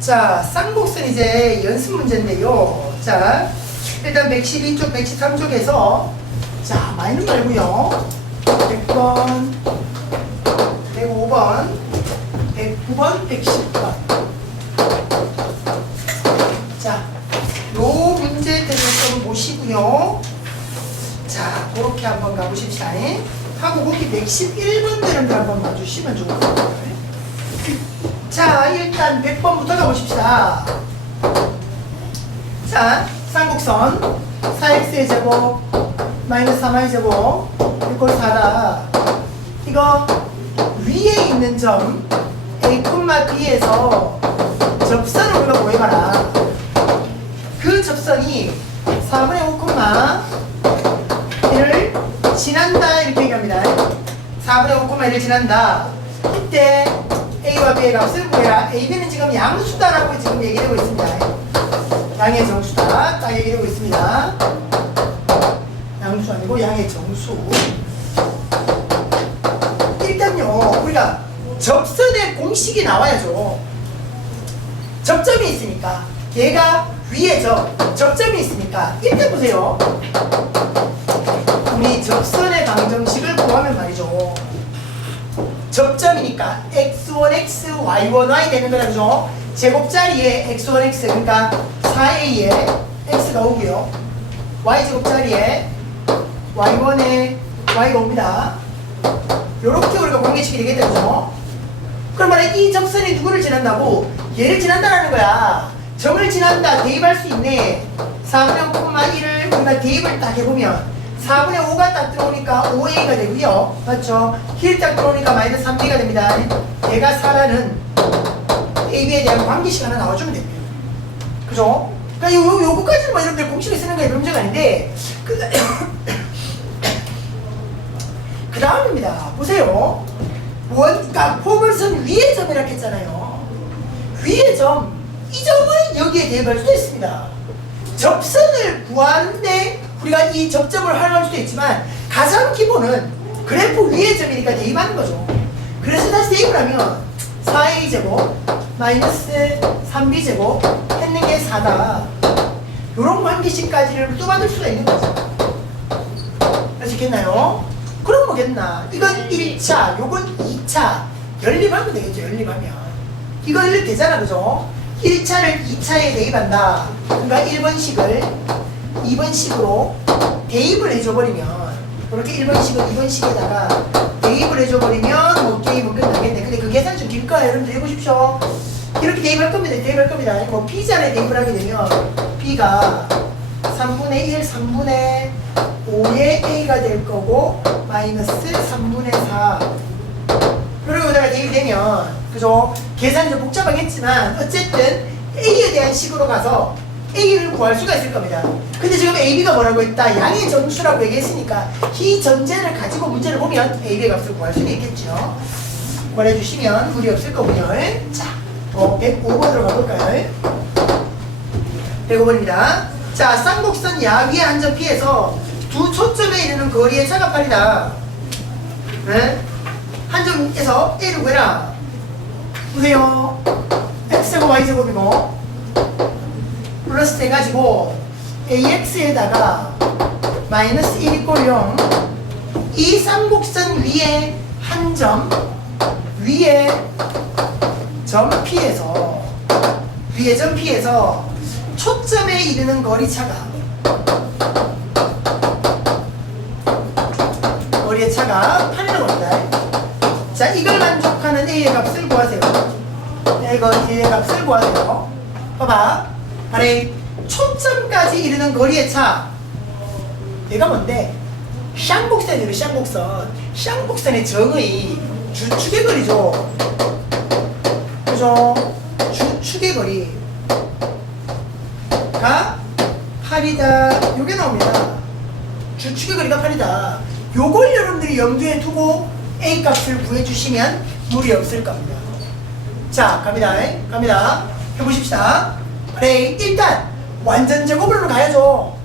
자, 쌍곡선 이제 연습 문제인데요. 자, 일단 112쪽, 113쪽에서 자, 마이너스 말고요. 100번, 105번, 109번, 110번. 자, 요 문제들을 좀 보시고요. 자, 그렇게 한번 가보십시다. 하고 거기 111번들을 한번 봐주시면 좋을 것 같아요. 자, 일단 100번부터 가보십시다. 자, 쌍곡선 4x의 제곱 마이너스 3y 제곱 이꼴 4다. 이거 위에 있는 점 A, B에서 접선을 우리가 구해봐라. 그 접선이 4분의 5, 1을 지난다 이렇게 얘기합니다. 4분의 5, 1을 지난다. 이때 A와 B의 값을 구해라. A, B는 지금 양수다라고 지금 얘기하고 있습니다. 양의 정수다. 딱 얘기하고 있습니다. 양수 아니고 양의 정수. 일단요, 우리가 접선의 공식이 나와야죠. 접점이 있으니까. 얘가 위에 접점이 있으니까. 일단 보세요. 우리 접선의 방정식을 구하면 말이죠. 접점이니까 x1x, y1y 되는 거라 그죠? 제곱자리에 x1x 그러니까 4a에 x가 오고요. y제곱자리에 y1에 y가 옵니다. 요렇게 우리가 공개식이 되겠죠. 그러면 이 접선이 누구를 지난다고? 얘를 지난다라는 거야. 점을 지난다. 대입할 수 있네. 4분의 5,1을 우리가 대입을 딱 해보면 4분의 5가 딱 들어오니까 5a가 되고요. 맞죠? 힐 딱 들어오니까 마이너스 3b가 됩니다. 얘가 4라는 ab에 대한 관계식 하나 나와주면 됩니다. 그죠? 그러니까 요거까지는 뭐 여러분들 공식을 쓰는 게 문제가 아닌데 그 다음입니다. 보세요. 그러니까 포물선 위의 점이라고 했잖아요. 위의 점. 이 점은 여기에 대입할 수도 있습니다. 접선을 구하는데 우리가 이 접점을 활용할 수도 있지만 가장 기본은 그래프 위의 점이니까 대입하는 거죠. 그래서 다시 대입을 하면 4a제곱 마이너스 3b제곱 했는 게 4다. 요런 관계식까지를 또 받을 수가 있는 거죠. 아시겠나요? 그럼 뭐겠나? 이건 1차, 요건 2차. 연립하면 되겠죠, 연립하면. 이거 연립되잖아, 그죠? 1차를 2차에 대입한다. 그러니까 1번식을 2번식으로 대입을 해줘버리면 이렇게 1번식을 2번식에다가 대입을 해줘버리면 뭐 게임은 끝나겠네. 근데 그 계산 좀 길 거야. 여러분들 해보십시오. 이렇게 대입할 겁니다. 대입할 겁니다. 뭐 B자리에 대입을 하게 되면 B가 3분의 1, 3분의 5의 A가 될 거고 마이너스 3분의 4 그리고 여기다가 대입이 되면 그죠? 계산이 좀 복잡하겠지만 어쨌든 A에 대한 식으로 가서 A를 구할 수가 있을 겁니다. 근데 지금 AB가 뭐라고 했다? 양의 정수라고 얘기했으니까 이 전제를 가지고 문제를 보면 AB의 값을 구할 수는 있겠죠. 구해주시면 무리 없을 거고요. 자, 105번으로 가볼까요? 105번입니다. 자, 쌍곡선 야위의 한 점 P에서 두 초점에 이르는 거리의 차가 8이다. 네? 한 점에서 A를 구해라. 보세요. X제곱 Y제곱이고 플러스 해가지고 AX에다가 마이너스 1 이꼴 0 이 쌍곡선 위에 한 점 위에 점 P에서 위에 점 P에서 초점에 이르는 거리차가 거리의 차가 8이라고 합니다. 자, 이걸 만족하는 A의 값을 구하세요. 이거 A의 값을 구하세요. 봐봐. 아래 초점까지 이르는 거리의 차. 얘가 뭔데? 쌍곡선이에요. 쌍곡선. 쌍곡선의 정의 주축의 거리죠. 그죠? 주축의 거리가 8이다. 요게 나옵니다. 주축의 거리가 8이다. 요걸 여러분들이 염두에 두고 A 값을 구해주시면 무리 없을 겁니다. 자, 갑니다. 갑니다. 해보십시다. 그래, 일단 완전 제곱으로 가야죠.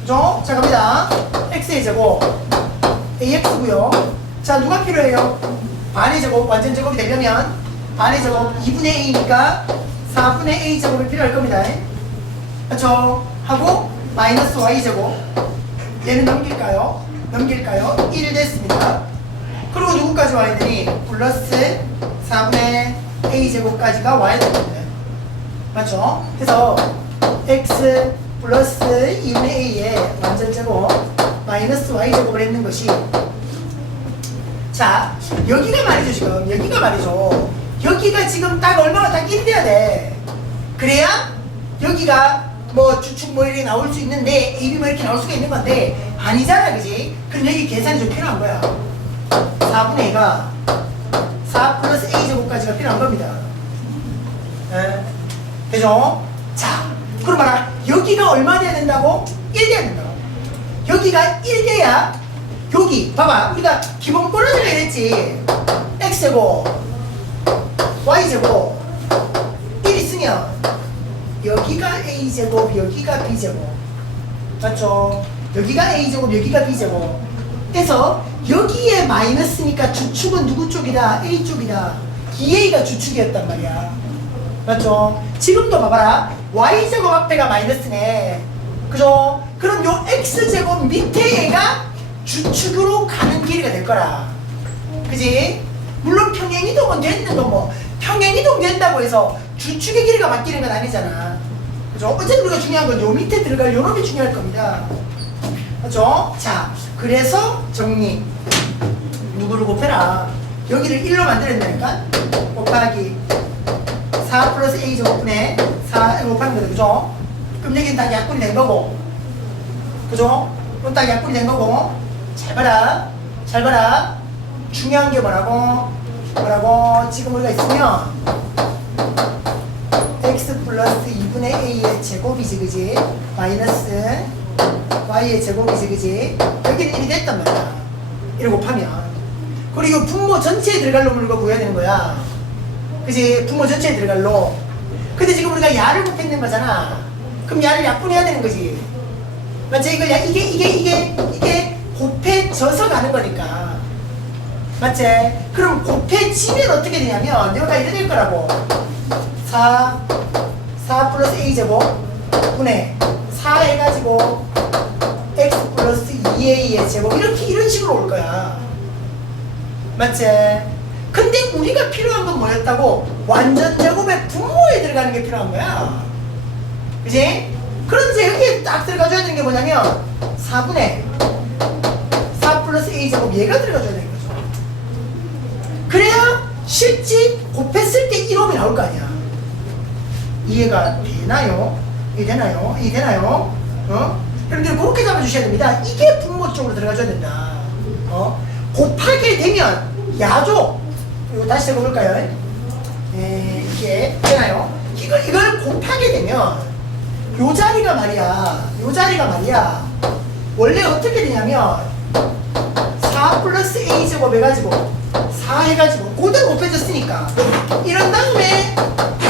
그죠? 자, 갑니다. x의 제곱 ax고요. 자, 누가 필요해요? 반의 제곱, 완전 제곱이 되려면 반의 제곱 2분의 a니까 4분의 a제곱이 필요할 겁니다. 그렇죠? 하고 마이너스 y제곱 얘는 넘길까요? 넘길까요? 1 됐습니다. 그리고 누구까지 와야 되니? 플러스 4분의 a제곱까지가 와야 됩니다. 맞죠? 그래서 x 플러스 2분의 a의 완전제곱 마이너스 y제곱을 했는 것이, 자 여기가 말이죠. 지금 여기가 말이죠. 여기가 지금 딱 얼마가 딱 1 돼야 돼. 그래야 여기가 뭐 주축 뭐 이렇게 나올 수 있는데 AB 뭐 이렇게 나올 수가 있는 건데 아니잖아, 그지? 그럼 여기 계산이 좀 필요한 거야. 4분의 2가 4 플러스 a제곱까지가 필요한 겁니다. 네. 되죠? 자, 그럼 봐라. 여기가 얼마 돼야 된다고? 1 돼야 된다고. 여기가 1 돼야 여기 봐봐. 우리가 기본 꼬라지가 이랬지. x제곱 y제곱 1 있으면 여기가 a제곱 여기가 b제곱 맞죠? 여기가 a제곱 여기가 b제곱 해서 여기에 마이너스니까 주축은 누구 쪽이다? a 쪽이다. 2a가 주축이었단 말이야. 맞죠? 지금도 봐봐라. y제곱 앞에가 마이너스네. 그죠? 그럼 요 x제곱 밑에 얘가 주축으로 가는 길이가 될 거라. 그지? 물론 평행이동은 됐는 건 뭐 평행이동 된다고 해서 주축의 길이가 바뀌는 건 아니잖아. 그죠? 어쨌든 우리가 중요한 건 요 밑에 들어갈 요 놈이 중요할 겁니다. 그죠? 자, 그래서 정리. 누구를 곱해라. 여기를 1로 만들었다니까? 곱하기 4 플러스 a 제곱분의 4 곱하는 거죠. 그죠? 그럼 여기는 딱 약분이 된 거고. 그죠? 그럼 딱 약분이 된 거고. 잘 봐라. 잘 봐라. 중요한 게 뭐라고? 지금 우리가 있으면 x 플러스 2분의 a의 제곱이지, 그지? 마이너스 y의 제곱이지, 그지? 여기는 1이 됐단 말이야. 1 곱하면. 그리고 분모 전체에 들어갈 놈을 이거 구해야 되는 거야. 그지? 분모 전체에 들어갈 놈. 근데 지금 우리가 야를 곱했는 거잖아. 그럼 야를 약분해야 되는 거지. 맞지? 이게 곱해져서 가는 거니까. 맞지? 그럼 곱해지면 어떻게 되냐면 여기가 이래 될 거라고. 4 플러스 a제곱 분의 4 해가지고 x 플러스 2a의 제곱 이런 식으로 올 거야. 맞지? 근데 우리가 필요한 건 뭐였다고? 완전 제곱의 분모에 들어가는 게 필요한 거야. 그지? 그런데 여기에 딱 들어가줘야 되는 게 뭐냐면 4분의 4 플러스 a제곱 얘가 들어가줘야 되는 거죠. 그래야 실제 곱했을 때 1홈이 나올 거 아니야. 이해가 되나요? 이해되나요? 이해되나요? 여러분들 그렇게 잡아주셔야 됩니다. 이게 분모 쪽으로 들어가줘야 된다. 곱하게 되면 야죠. 이거 다시 적어볼까요? 이게 되나요? 이걸 곱하게 되면 요 자리가 말이야. 원래 어떻게 되냐면 4 플러스 a제곱 해가지고 4 해가지고 그대로 곱해졌으니까 이런 다음에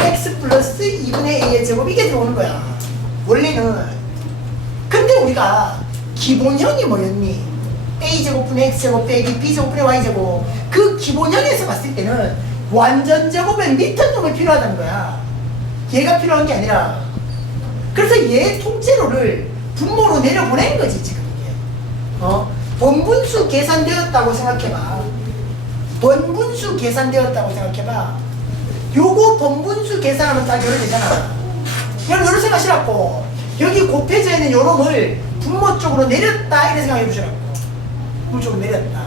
x 플러스 2분의 a의 제곱 이게 들어오는 거야. 원래는. 근데 우리가 기본형이 뭐였니? a제곱분의 x제곱 빼기 b제곱분의 y제곱. 그 기본형에서 봤을 때는 완전 제곱의 밑은 놈이 필요하다는 거야. 얘가 필요한 게 아니라. 그래서 얘 통째로를 분모로 내려보낸 거지 지금 이게. 번분수 계산되었다고 생각해봐. 번분수 계산되었다고 생각해봐. 요거 번분수 계산하면 딱 요래 되잖아. 여러분 요런 생각하시라고. 여기 곱해져 있는 요 놈을 분모 쪽으로 내렸다 이렇게 생각해 보시라고. 분모 쪽으로 내렸다.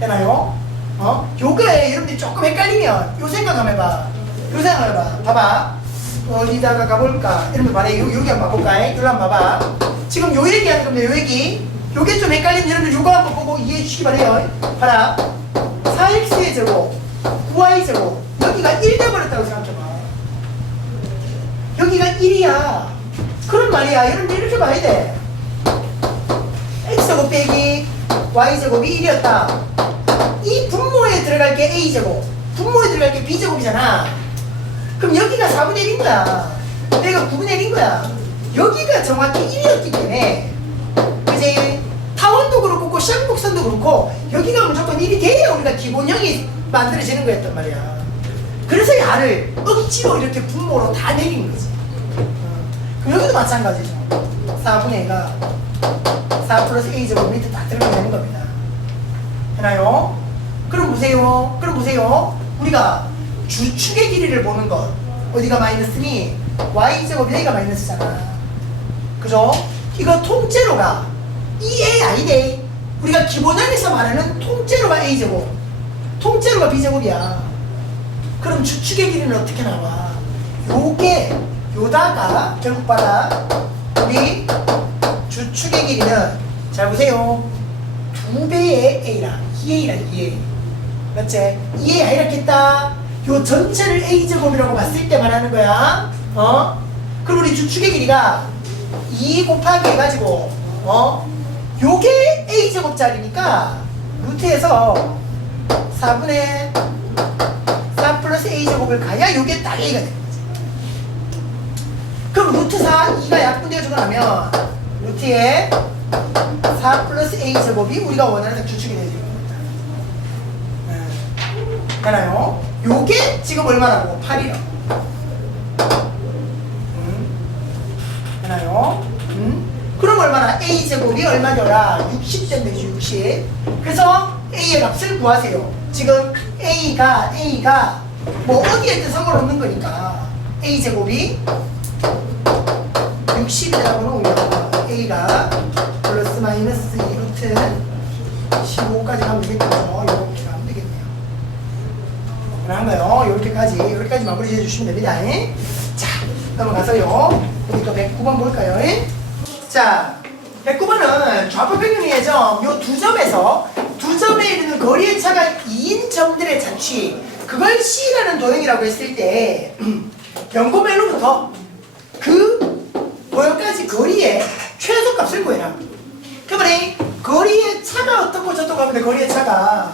되나요? 요거에 여러분들이 조금 헷갈리면 요 생각 한번 해봐. 요 생각 한번 해봐. 봐봐. 어디다가 가볼까? 이러면 봐라. 여기 한번 봐볼까? 이거 한번 봐봐. 지금 요 얘기하는 겁니다. 요 얘기. 요게 좀 헷갈리면 여러분들 요거 한번 보고 이해해 주시기 바래요. 봐라. 4x의 제곱 9y 제곱 여기가 1 돼버렸다고 생각해봐. 여기가 1이야. 그런 말이야. 여러분들 이렇게 봐야 돼. x제곱 빼기 y제곱이 1이었다. 이 분모에 들어갈 게 a제곱, 분모에 들어갈 게 b제곱이잖아. 그럼 여기가 4분의 1인 거야. 내가 9분의 1인 거야. 여기가 정확히 1이었기 때문에 이제 타원도 그렇고 코시앙 곡선도 그렇고 여기가 무조건 1이 돼야 우리가 기본형이 만들어지는 거였단 말이야. 그래서 말을 억지로 이렇게 분모로 다 내리는 거지. 그럼 여기도 마찬가지죠. 4분의 2가 4 플러스 a제곱 밑에 다 들어가면 되는 겁니다. 되나요? 그럼 보세요. 우리가 주축의 길이를 보는 것. 어디가 마이너스니? y제곱 여기가 마이너스잖아. 그죠? 이거 통째로가 2a 아니네. 우리가 기본형에서 말하는 통째로가 a제곱, 통째로가 b제곱이야. 그럼 주축의 길이는 어떻게 나와? 요게 요다가 결국 받아 우리 주축의 길이는 잘 보세요. 2배의 a랑 2a랑 2a 맞지? 2a 이렇게 했다. 요 전체를 a제곱이라고 봤을 때 말하는 거야. 그럼 우리 주축의 길이가 2 곱하기 해가지고 요게 a제곱짜리니까 루트에서 4분의 4 플러스 a제곱을 가야 요게 딱 a가 되는 거지. 그럼 루트 4 2가 약분되어주고 나면 루트에 4 플러스 a제곱이 우리가 원하는 주축이 되는 겁니다. 되나요? 요게 지금 얼마라고? 8이라고. 되나요? 그럼 얼마나? a제곱이 얼마더라? 60 되면 되죠. 60. 그래서 a의 값을 구하세요. 지금 a가 뭐 어디에 있든 상관없는 거니까 a제곱이 60이라고 놓으면 a가 플러스 마이너스 2루트 15까지 가면 되겠죠. 이렇게 가면 되겠네요. 그런가요? 여기까지 마무리 해주시면 됩니다. 자, 넘어가서요. 우리 또 109번 볼까요? 자, 109번은 좌표 평균의 점, 요 두 점에서 두 점에 이르는 거리의 차가 2인 점들의 자취, 그걸 C라는 도형이라고 했을 때 연고멜로부터 그 도형까지 거리의 최소값을 구해라. 그러면 거리의 차가 어떻고 저떻고 하면 돼. 거리의 차가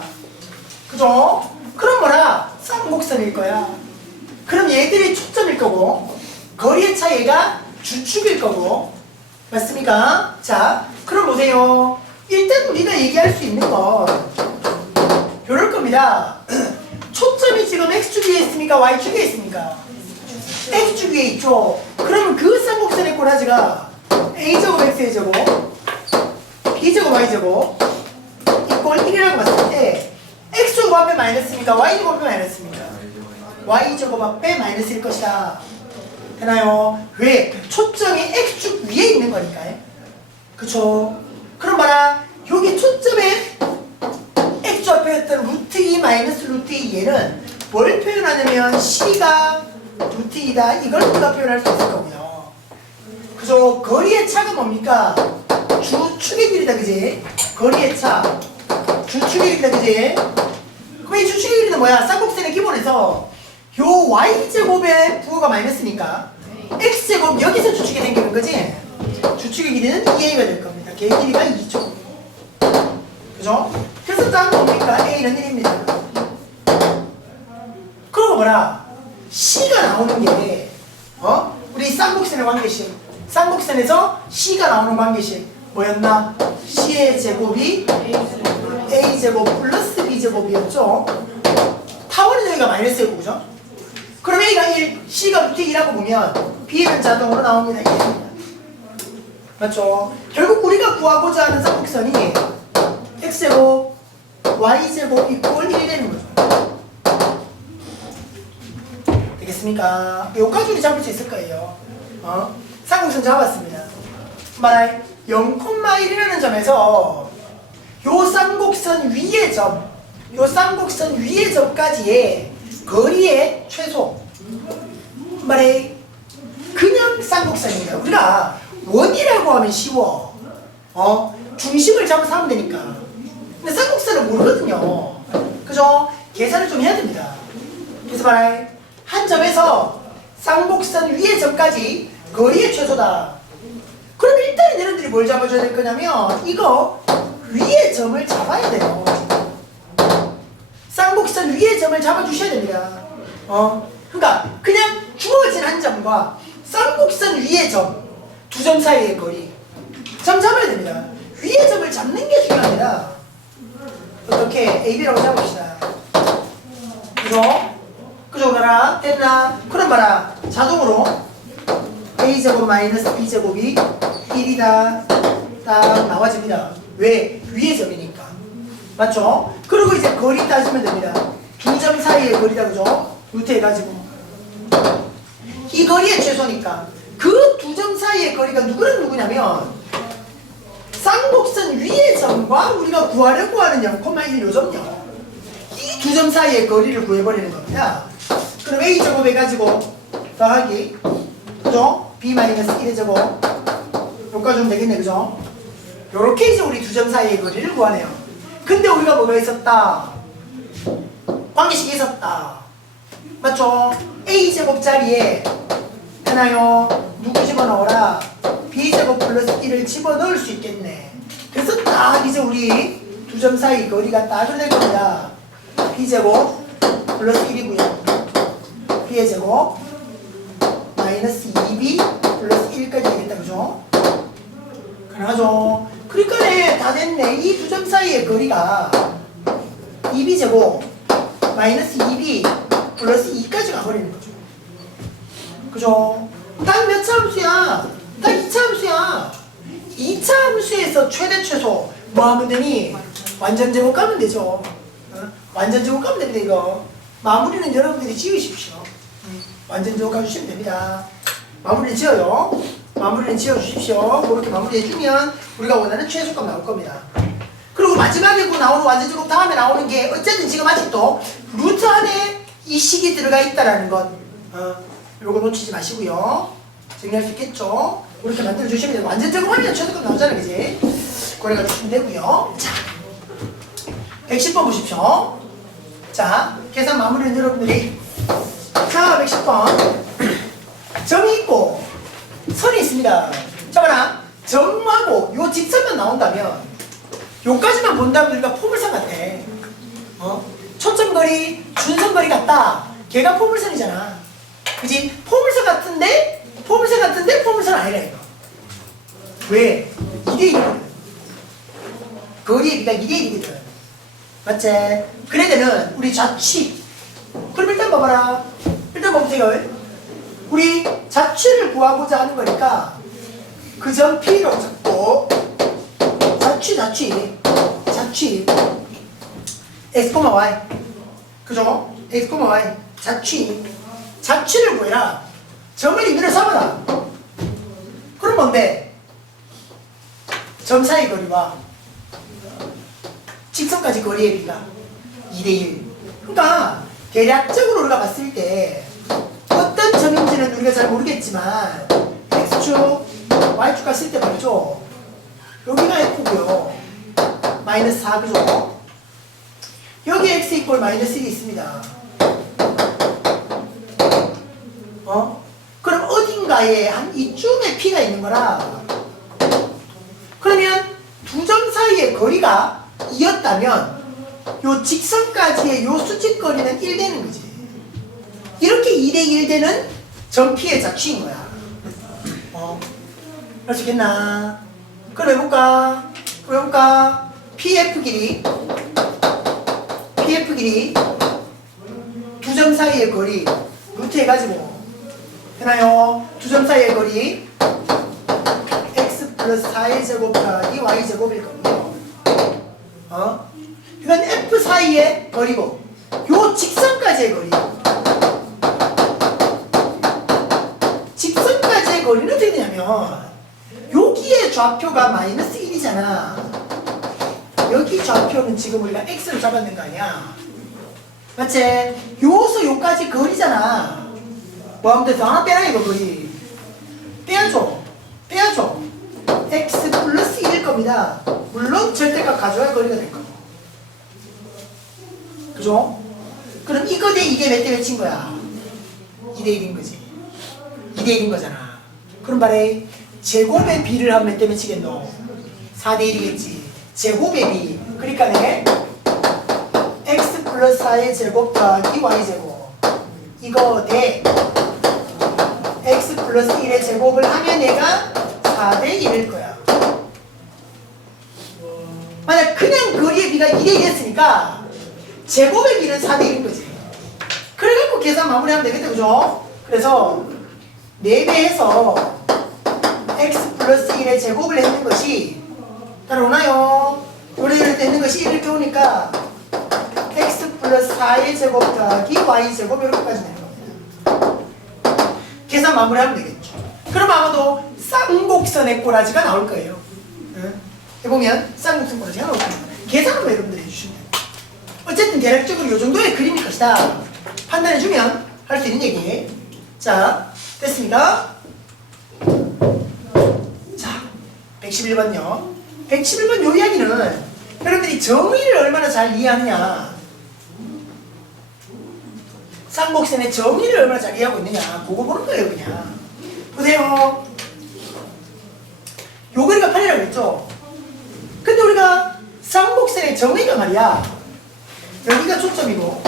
그죠? 그럼 뭐라? 쌍곡선일 거야. 그럼 얘들이 초점일 거고 거리의 차 얘가 주축일 거고 맞습니까? 자, 그럼 보세요. 일단 우리가 얘기할 수 있는 건 이럴 겁니다. 초점이 지금 x축 위에 있습니까? y축 위에 있습니까? x축 위에 있죠. 그러면 그 쌍곡선의 꼬라지가 a제곱 x제곱 b제곱 y제곱 이꼴 1이라고 봤을 때 x제곱 앞에 마이너스입니까? y제곱 앞에 마이너스입니까? y제곱 앞에 마이너스일 것이다. 되나요? 왜? 초점이 x축 위에 있는 거니까요. 그쵸? 그럼 봐라. 여기 초점에 x축 앞에 있던 루트 2 마이너스 루트 2 얘는 뭘 표현하냐면 c가 루트 2다. 이걸 우리가 표현할 수 있을 거고요. 그죠? 거리의 차가 뭡니까? 주축의 길이다. 그지? 거리의 차. 주축의 길이다. 그지? 그럼 이 주축의 길이는 뭐야? 쌍곡선의 기본에서 요 y제곱의 부호가 마이너스니까 x제곱 여기서 주축이 생기는 거지? 주축의 길이는 2a가 될 겁니다. 걔 길이가 2죠. 그죠? 그래서 딱 뭡니까? a는 1입니다. 그러고 뭐라? c가 나오는 게 우리 쌍곡선의 관계식 쌍곡선에서 c가 나오는 관계식 뭐였나? c의 제곱이 a제곱 플러스 b제곱이었죠. 타원은 여기가 마이너스였고 그죠? 그럼 a가 1, c가 루트 2라고 보면 b는 자동으로 나옵니다. 1입니다. 맞죠? 결국 우리가 구하고자 하는 쌍곡선이 x제곱 y제곱 이꼴 1이 되는 거죠. 되겠습니까? 여기까지 우리 잡을 수 있을 거예요. 쌍곡선 잡았습니다. 말할 0,1이라는 점에서 요 쌍곡선 위의 점, 요 쌍곡선 위의 점까지의 거리의 최소. 말해 그냥 쌍곡선입니다. 우리가 원이라고 하면 쉬워. 중심을 잡아서 하면 되니까. 근데 쌍곡선은 모르거든요. 그죠? 계산을 좀 해야 됩니다. 그래서 말해 한 점에서 쌍곡선 위의 점까지 거리의 최소다. 그럼 일단 얘네들이 뭘 잡아줘야 될 거냐면 이거 위의 점을 잡아야 돼요. 쌍곡선 위의 점을 잡아주셔야 됩니다. 그러니까 그냥 주어진 한 점과 쌍곡선 위의 점, 두 점 사이의 거리 점 잡아야 됩니다. 위의 점을 잡는 게 중요합니다. 어떻게? AB라고 잡읍시다. 그죠? 그죠? 봐라. 됐나? 그럼 봐라. 자동으로 a제곱 마이너스 b제곱이 1이다. 딱 나와집니다. 왜? 위의 점이니까. 맞죠? 그리고 이제 거리 따지면 됩니다. 두 점 사이의 거리다. 그죠? 루트 해가지고. 이 거리의 최소니까. 그 두 점 사이의 거리가 누구랑 누구냐면 쌍곡선 위의 점과 우리가 구하려고 하는 0,1 요점요. 이 두 점 사이의 거리를 구해버리는 겁니다. 그럼 a제곱 해가지고 더하기 그죠? b-1의 제곱 여기까지 오면 되겠네. 그죠? 요렇게 이제 우리 두 점 사이의 거리를 구하네요. 근데 우리가 뭐가 있었다? 관계식이 있었다. 맞죠? a제곱 자리에 되나요? 누구 집어넣어라? b제곱 플러스 1을 집어넣을 수 있겠네. 그래서 딱 이제 우리 두 점 사이 거리가 딱 될 겁니다. b제곱 플러스 1이고요. b의 제곱 마이너스 2b 플러스 1까지 되겠다. 그죠? 가능하죠? 그러니까 다 됐네. 이 두 점 사이의 거리가 2b제곱 마이너스 2b 플러스 2까지 가버리는 거죠. 그죠? 딱 몇 차 함수야? 딱 2차 함수야. 2차 함수에서 최대 최소 뭐 하면 되니? 완전 제곱 가면 되죠. 어? 완전 제곱 가면 됩니다. 이거 마무리는 여러분들이 지으십시오. 완전 제곱 가주시면 됩니다. 마무리는 지어요. 마무리는 지어주십시오. 그렇게 마무리해주면 우리가 원하는 최소값 나올 겁니다. 그리고 마지막에 그 나오는 완전 제곱 다음에 나오는 게 어쨌든 지금 아직도 루트 안에 이 식이 들어가 있다라는 것. 요거 놓치지 마시고요. 정리할 수 있겠죠? 그렇게 만들어주시면 돼요. 완전 제곱하면 최소값 나오잖아요. 그지? 그래가 주시면 되고요. 자, 110번 보십시오. 자, 계산 마무리는 여러분들이 자, 110번 점이 있고 선이 있습니다. 자, 봐라. 점하고 요 직선만 나온다면 요까지만 본다면 우리가 포물선 같아. 초점거리, 준선거리 같다. 걔가 포물선이잖아. 그지? 포물선 같은데 포물선 아니라 이거. 왜? 2대1이거든. 거리의 비가 2대1이거든. 맞지? 그래야 되는 우리 좌측. 그럼 일단 봐봐라. 일단 보세요. 우리 좌측을 구하고자 하는 거니까 그 점 P로 잡고 좌측 X, Y 그죠? X, Y 좌측을 구해라. 점을 이대로 잡아라. 그럼 뭔데? 점 사이 거리와 직선까지 거리의 비가 2대1. 그러니까 대략적으로 우리가 봤을 때 어떤 점인지는 우리가 잘 모르겠지만 X축, Y축 갔을 때 말이죠. 여기가 F고요. 마이너스 4 그죠? 여기 X 이꼴 마이너스 1이 있습니다. 그럼 어딘가에 한 이쯤에 P가 있는 거라. 그러면 두 점 사이의 거리가 2였다면 요 직선까지의 요 수직거리는 1 되는 거지. 이렇게 2대1 되는 점 P의 좌측인 거야. 할 수 있겠나? 그럼 해볼까? PF 길이 두 점 사이의 거리 루트 해가지고 되나요? 두 점 사이의 거리 x 플러스 4의 제곱 더하기 y 제곱일 겁니다. 이건 F 사이의 거리고 요 직선까지의 거리. 직선까지의 거리는 어떻게 되냐면 여기의 좌표가 마이너스 1이잖아. 여기 좌표는 지금 우리가 x를 잡았는 거 아니야. 맞지? 요서 요까지 거리잖아. 뭐 하면 돼서 하나 빼라 이거 거리. 빼야죠. x 플러스 1일 겁니다. 물론 절대값 가져갈 거리가 될 거고. 그죠? 그럼 이거 대 이게 몇 대 몇인 거야? 2대1인 거지. 2대1인 거잖아. 그럼 말해 제곱의 b를 하면 몇 대 몇이겠노? 4대1이겠지. 제곱의 b. 그러니까 내 x 플러스 4의 제곱 더하기 y 제곱. 이거 대 x 플러스 1의 제곱을 하면 얘가 4대1일 거야. 만약 그냥 거리의 b가 2대1이었으니까 제곱의 b는 4대1인 거지. 그래갖고 계산 마무리하면 되겠다, 그죠? 그래서 4배해서 x 플러스 1의 제곱을 했는 것이 따라오나요? 요래요래 했는 것이 이렇게 오니까 x 플러스 4의 제곱 더하기 y 제곱 이렇게까지 되는 겁니다. 계산 마무리하면 되겠죠. 그럼 아마도 쌍곡선의 꼬라지가 나올 거예요. 해보면 쌍곡선 꼬라지가 나올 겁니다. 계산으로 여러분들 해주시면 돼요. 어쨌든 대략적으로 이 정도의 그림일 것이다. 판단해주면 할 수 있는 얘기. 자, 됐습니다. 자, 111번요. 111번 요 이야기는 여러분들이 정의를 얼마나 잘 이해하느냐, 쌍곡선의 정의를 얼마나 잘 이해하고 있느냐, 그거 보는 거예요. 그냥 보세요. 요 거리가 8이라고 했죠. 근데 우리가 쌍곡선의 정의가 말이야, 여기가 초점이고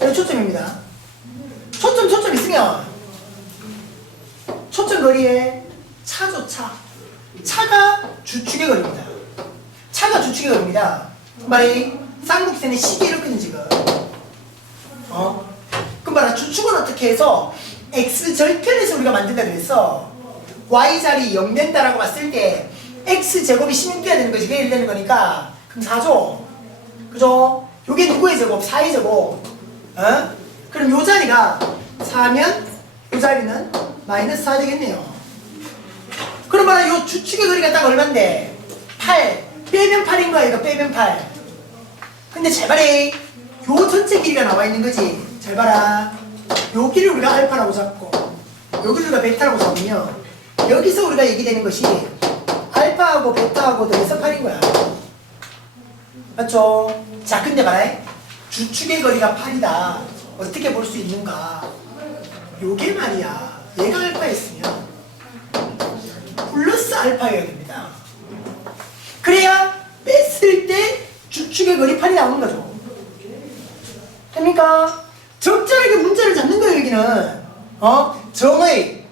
여기 초점입니다. 초점 있으면 초점 거리에 차죠. 차가 주축의 거리입니다. 차가 주축의 거리입니다. 말이 쌍곡선의 식이 이렇거든 지금. 그럼 봐라, 주축은 어떻게 해서 x절편에서 우리가 만든다 그랬어. y자리 0 된다라고 봤을 때 x제곱이 16개가 되는 거지. 그게 1 되는 거니까 그럼 4죠. 그죠? 요게 누구의 제곱? 4의 제곱. 그럼 요 자리가 4면 요 자리는 마이너스 4 되겠네요. 그럼 봐라, 요 주축의 거리가 딱 얼만데? 8. 빼면 8인 거야, 이거 빼면 8. 근데 잘 봐라, 요 전체 길이가 나와 있는 거지. 잘 봐라. 요 길이를 우리가 알파라고 잡고 요 길이를 우리가 베타라고 잡으면 여기서 우리가 얘기되는 것이 알파하고 베타하고 더해서 8인 거야. 맞죠? 자, 근데 봐라, 주축의 거리가 8이다. 어떻게 볼 수 있는가? 요게 말이야, 얘가 알파였으면 플러스 알파여야 됩니다. 그래야 뺐을 때 주축의 거리 8이 나오는 거죠. 됩니까? 적절하게 문제를 잡는 거예요. 여기는 정의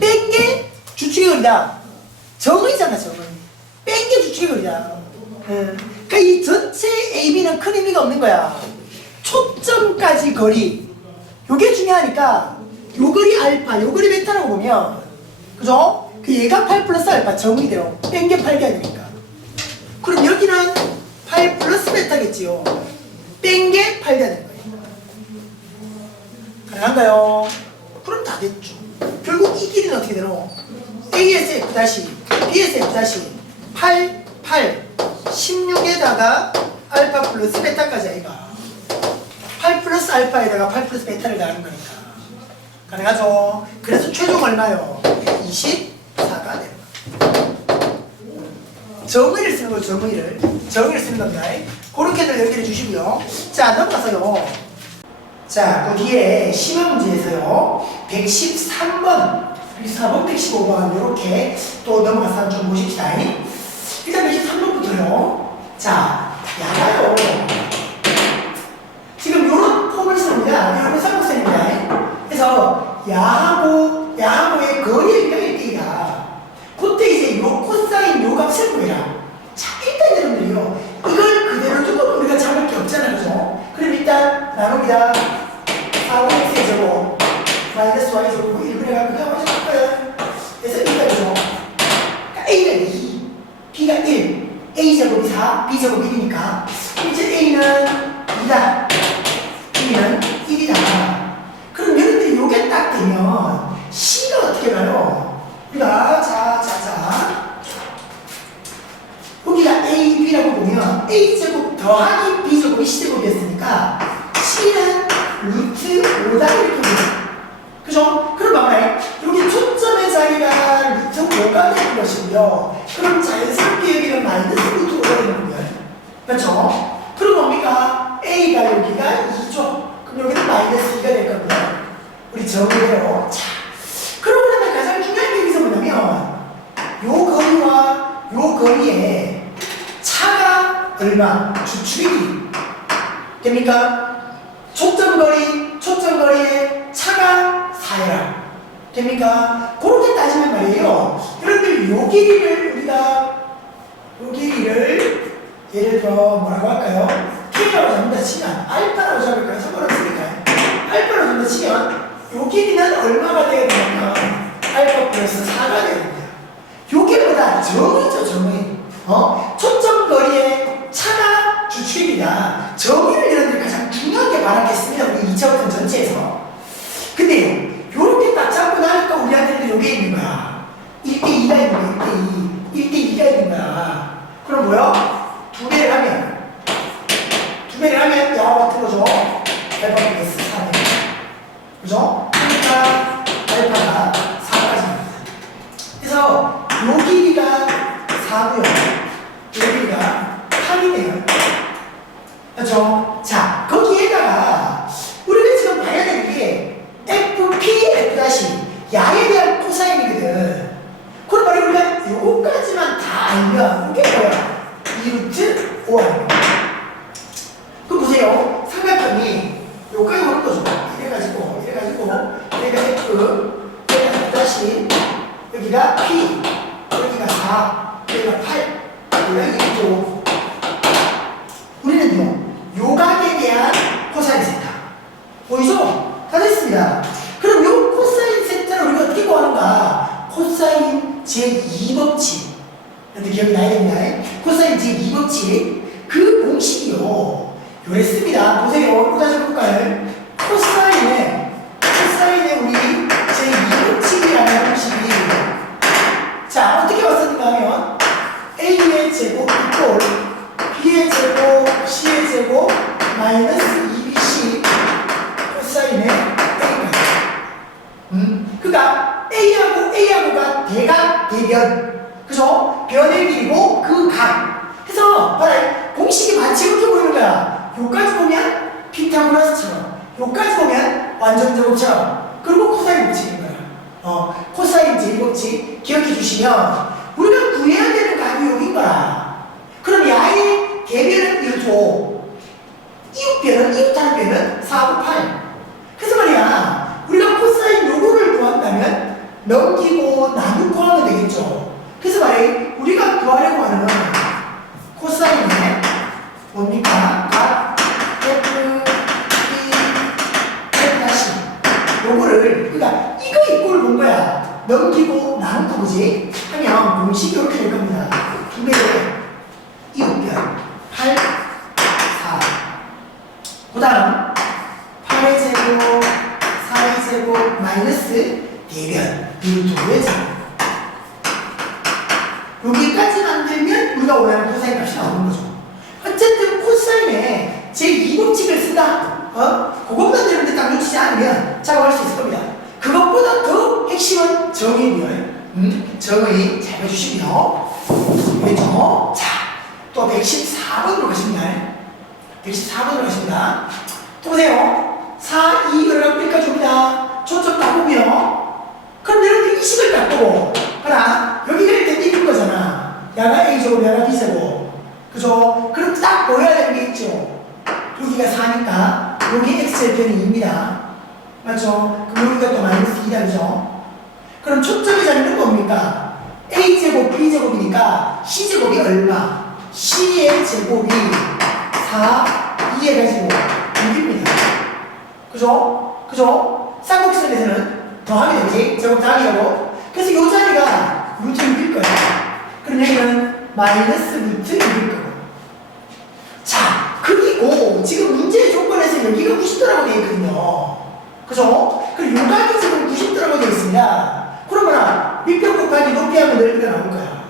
뺀 게 주축의 거리다. 정의잖아. 정의 뺀 게 주축의 거리다. 그러니까 이 전체 AB는 큰 의미가 없는 거야. 초점까지 거리, 요게 중요하니까 요 거리 알파, 요 거리 베타라고 보면, 그죠? 그 얘가 8 플러스 알파, 정의대로 뺀 게 8개 되니까. 그럼 여기는 8 플러스 베타겠지요. 뺀 게 8개 되는 거예요. 가능한가요? 그럼 다 됐죠. 결국 이 길이는 어떻게 되노? A에서 F 다시, B에서 F 다시, 8, 16에다가 알파 플러스 베타까지 아이가. 8 플러스 알파에다가 8 플러스 베타를 더하는 거니까. 가능하죠? 그래서 최종 얼마요? 24가 되는 거예요. 정의를 쓰는 거죠, 정의를 쓰는 겁니다. 그렇게들 연결해 주시고요. 자, 넘어가서요. 자, 그 뒤에 심화 문제에서요. 113번, 114번, 115번 이렇게 또 넘어가서 좀 보십시다. 일단 113번부터요. 자, 야가요. 지금 요런 폼을 씁니다. 요런 쌍곡선입니다. 그래서 야하고의 거리의 1대1이다. 그때 이제 요 코사인 요 값을 구해라. 자, 일단 여러분들이요, 이걸 그대로 두고 우리가 잡을 게 없잖아요. 그죠? 그럼 일단 나눕니다. 4x의 제곱 마이너스 y 제곱 1분의 가면 그냥 맞을 거예요. 그래서 일단 그죠? 그러니까 a는 2, b가 1, a 제곱이 4, b 제곱이 1이니까 이제 a는 2다, b는 1이다. 그럼 여러분들이 요게 딱 되면 c가 어떻게 가요? 우리가 자 여기가 a, b라고 보면 a 제곱 더하기 b 제곱이 c 제곱이었으니까 c는 루트 5다 이렇게 보면, 그죠? 그럼 봐봐요. 여기 초점의 자리가 루트 5가 되는 것이고요. 그럼 자연스럽게 여기는 마이너스 루트 5가 되는 거예요. 그렇죠? 그럼 뭡니까? a가 여기가 2죠. 그럼 여기는 마이너스 2가 될 겁니다. 우리 정의대로. 자, 그러고 나면 가장 중요한 게 여기서 뭐냐면 요 거리와 요 거리에 차가 얼마? 주축의 길이 됩니까? 초점거리에 차가 4라 됩니까? 그렇게 따지면 말이에요. 여러분들 요 길이를 예를 들어 뭐라고 할까요? K가 P라고 잡는다 치면 알파라고 잡을까요? 상관없으니까요. 알파라고 잡는다 치면 요 길이는 얼마가 되게 되냐면 알파 플러스 4가 되게 됩니다. 요게보다 정의죠, 정의. 초점거리의 차가 주축입니다. 정의를 여러분들이 가장 중요하게 말하겠습니다. 우리 2차부터 전체에서. 근데 요렇게 딱 잡고 나니까 우리한테도 요게 있는 거야. 1대2가 있는 거야, 1대2. 1대2가 있는 거야. 그럼 뭐야? 두 배를 하면 야와 같은 거죠. 알파 플러스 4네. 그죠? 그러니까 알파가 4까지입니다. 그래서 요 길이가 4고요. 요 길이가 8이네요. 그렇죠? 자, 거기에다가 우리가 지금 봐야 되는 게 FP, F' 야에 대한 코사인이거든. 그럼 말이 우리가 요거까지만 다 알면 이게 뭐야? 2루트 5 아니에요? 그럼 보세요. 삼각형이 요까지 오는 거죠. 이래가지고 여기가 F, 여기가 F', 여기가 P, 여기가 4, 여기가 8, 여기가 2도. 우리는요, 요각에 대한 코사인 세타. 보이죠? 다 됐습니다. 그럼 요 코사인 세타를 우리가 어떻게 구하는가? 코사인 제2법칙. 여러분들 기억이 나야 됩니다. 코사인 제2법칙. 그 공식이요. 요랬습니다. 보세요. 또 다시 볼까요? 코사인의 우리 제2법칙이라는 공식이 자, 어떻게 왔었는가 하면 A의 제곱 이꼴 B의 제곱 C의 제곱 마이너스 2BC 코사인의 A까지. 그러니까 A하고가 대각 대변. 그죠? 변의 길이고 그 각. 해서 봐라. 공식이 마치 이렇게 보이는 거야. 요까지 보면 피타고라스처럼, 요까지 보면 완전 제곱처럼. 그리고 코사인 법칙인 거야. 코사인 제2법칙 기억해 주시면 우리가 구해야 되는 값이 여긴 거야. 그럼 야의 대변은 1조, 이웃하는 변은 4하고 8. 그래서 말이야, 우리가 코사인 요거를 구한다면 넘기고 나누고 하면 되겠죠. 그래서 말이야, 우리가 구하려고 하는 코사인의 뭡니까? 각 F, P, F' 요거를, 그러니까 이거 이꼴을 본 거야. 넘기고 나누고 보지? 하면 공식이 이렇게 될 겁니다. 두 배의 이웃변 8, 4. 그 다음 8의 제곱, 4의 제곱, 마이너스 대변 2의 제곱. 여기까지 만들면 우리가 원하는 코사인 값이 나오는 거죠. 어쨌든 코사인에 제2법칙을 쓴다. 그것만 여러분들 딱 놓치지 않으면 작업할 수 있을 겁니다. 그것보다 더 핵심은 정의고요. 정의 잘 해주시고요. 왜죠? 자, 또 114번으로 가십니다. 114번으로 가십니다. 또 보세요. 4, 2, 이걸 여기까지 옵니다. 초점 딱 보면 그럼 여러분들 이 식을 딱 보고 하나, 여기가 이렇게 띄는 거잖아. 야가 A제곱, 야가 B제곱. 그죠? 그럼 딱 보여야 되는 게 있죠. 여기가 4니까 여기 X절편이 2입니다. 맞죠? 그럼 여기가 또 마이너스 2다, 그죠? 그럼 초점의 자리는 뭡니까? A제곱, B제곱이니까 C제곱이 얼마? C의 제곱이 4, 2 해가지고 6입니다. 그죠? 쌍곡선에서는 더하면 되지? 제곱 더하기 되고. 그래서 이 자리가 루트 6일 거야. 그럼 여기는 마이너스 루트 6일 거고. 자, 그리고 지금 문제의 조건에서 여기가 90도라고 되어 있거든요. 그죠? 그리고 요각이 지금 90도라고 되어 있습니다. 그러면 밑변 곱하기 높이 하면 넓이가 나올 거야.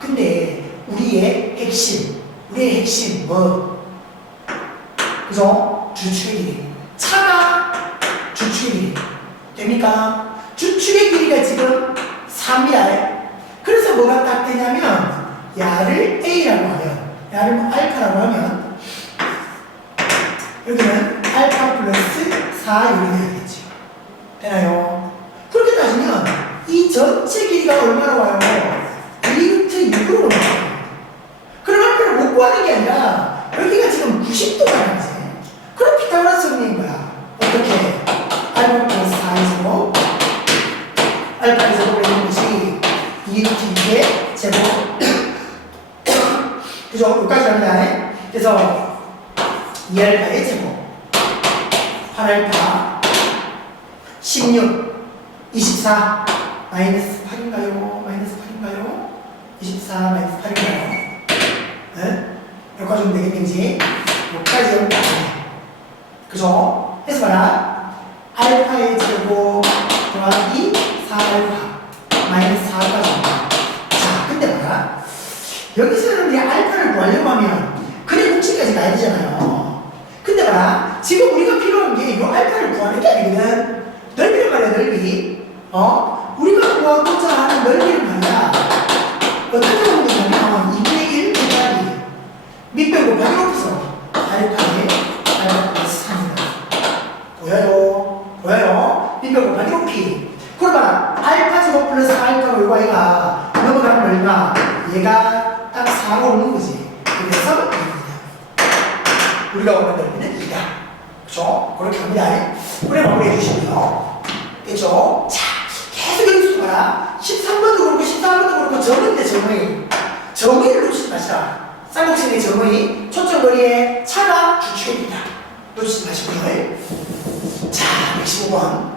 근데 우리의 핵심 뭐? 그죠? 주축의 길이. 차가 주축의 길이. 됩니까? 주축의 길이가 지금 3이야. 그래서 뭐가 딱 되냐면 야를 A라고 하면, 야를 알파라고 하면 여기는 알파 플러스 4 이렇게 되겠지. 되나요? 그렇게 따지면 이 전체 길이가 얼마나 와요? 1루트 6으로 나와요. 그럼 알파를 못 구하는 게 아니라 여기가 지금 90도가 나지. 그럼 피타고라스 정리인 거야. 어떻게? 알파 플러스 4이고 알파의 제곱을 내는 것이 2루트 6의 제곱. 그죠? 여기까지 갑니다. 그래서 2알파의 제곱 8알파 16 24 마이너스 8인가요? 마이너스 8인가요? 24 마이너스 8인가요? 네? 여기까지 오면 되겠는지 여기까지 오면 그죠? 해서 봐라 알파의 제곱 더하기 4알파 마이너스 4알파 정도. 자 근데 봐라 여기서는 우리 알파를 구하려고 하면 그래 공식까지 가야 되잖아요. 근데 봐라 지금 우리가 필요한 게 이 알파를 구하는 게 아니거든. 넓이를 말이야 넓이. 우리가 구하고자 하는 넓이를 말이야 어떻게 보면 되냐면 2분의 1 곱하기 밑변 곱하기 높이서 알파의 알파 플러스 3이다. 보여요? 밑변 곱하기 높이. 그럼 봐라 알파 제곱 플러스 알파 요거 아이가 넘어가면 얼마? 얘가 딱 4로 오는 거지. 그래서 2입니다. 우리가 원하는 넓이는 2다. 그쵸? 그렇게 합니다. 그래 마무리해 주시고요. 됐죠? 자, 계속 여기서 봐라. 13번도 그렇고 14번도 그렇고 정의인데 정의. 정의를 놓치지 마시라. 쌍곡선의 정의, 초점거리의 차가 주축입니다. 놓치지 마시고요. 자, 115번.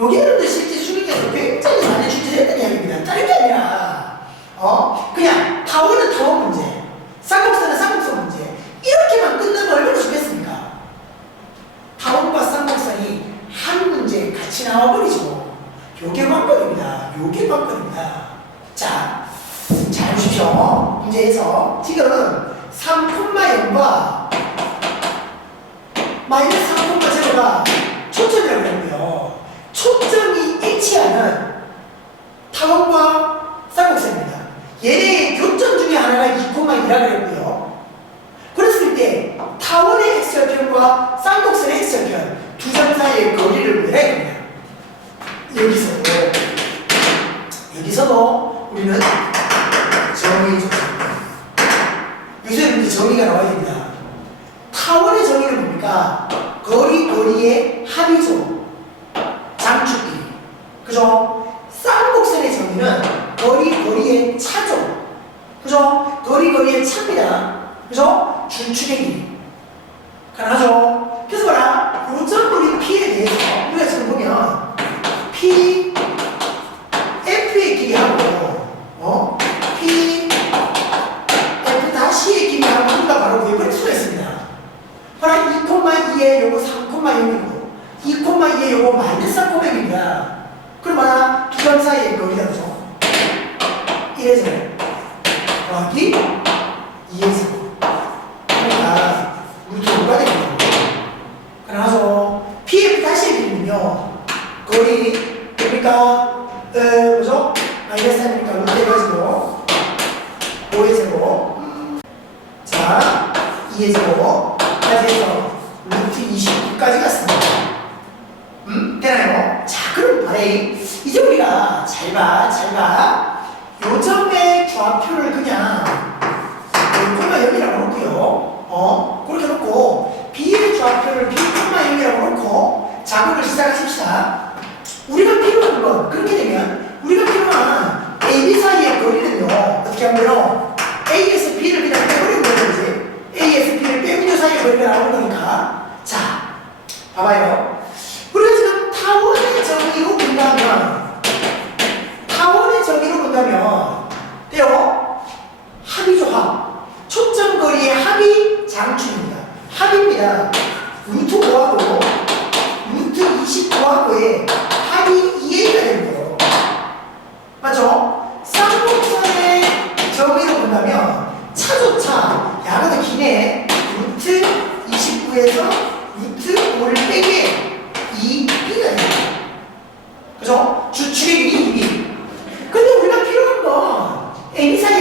여기 여러분들 실제 수능에서 굉장히 많이 출제됐다는 이야기입니다. 다른 게 아니라 그냥 타원은 타원 문제, 쌍곡선은 쌍곡선 문제 이렇게만 끝나면 얼마나 좋겠습니까? 타원과 쌍곡선이 한 문제에 같이 나와버리죠. 요게 관건입니다. 요게 관건입니다. 자, 잘 보십시오. 문제에서 지금 3,0과 마이너스 3,0가 초점이라고 했고요. 초점이 일치하는 타원과 쌍곡선입니다. 얘네의 교점 중에 하나가 2,2라고 했고요. 그랬을 때 타원의 x절편과 쌍곡선의 x절편 두 점 사이의 거리를 구해야 됩니다. 여기서도 우리는 정의 여기서 이제 정의가 나와야 됩니다. 타원의 정의는 뭡니까? 거리의 합이죠. 장축끼리. 그죠? 쌍곡선의 정의는 거리의 차죠. 그죠? 거리의 차입니다. 그죠? 줄축의 길이. 가능하죠? 그래서 봐라. 요점거리 P에 대해서 우리가 지금 보면 P, F의 길이하고 P, F 다시의 길이하고 우리가 바로 구해버릴 수가 있습니다. 봐라 2,2에 요거 3,0이고 2,2에 요거 마이너스 3,000입니다. 그럼 봐라 두 점 사이의 거리가 그죠? 1의 제곱 더하기 2의 제곱 그러니까 루트 5가 됩니다. 가능하죠? PF 다시의 길이는요 거리 됩니까? 그죠? 마이너스 3이니까 루트 해가지고 5의 제곱 자 2의 제곱까지 해서 루트 29까지 갔습니다. 되나요? 자 그럼 바레이 이제 우리가 잘 봐. 요점의 좌표를 그냥 0,0이라고 놓고요. 그렇게 놓고 B의 좌표를 B,0이라고 놓고 작업을 시작하십시다. 우리가 필요한 건 그렇게 되면 우리가 필요한 A, B 사이의 거리는요 어떻게 하면요 A에서 B를 그냥 빼버리면 되지. A에서 B를 빼면 사이의 거리가 나오는 거니까. 자 봐봐요. 우리가 지금 타원의 정의로 본다면 돼요? 합이죠 합. 초점거리의 합이 장축입니다. 합입니다. 루트 5하고 루트 29하고의 합이 2a가 되는 거예요. 맞죠? 쌍곡선의 정의로 본다면 차조차 야가 더 기네. 루트 29에서 루트 5를 빼기에 2b가 됩니다. 그죠? 주축의 길이 2b. 근데 우리가 필요한 건 AB 사이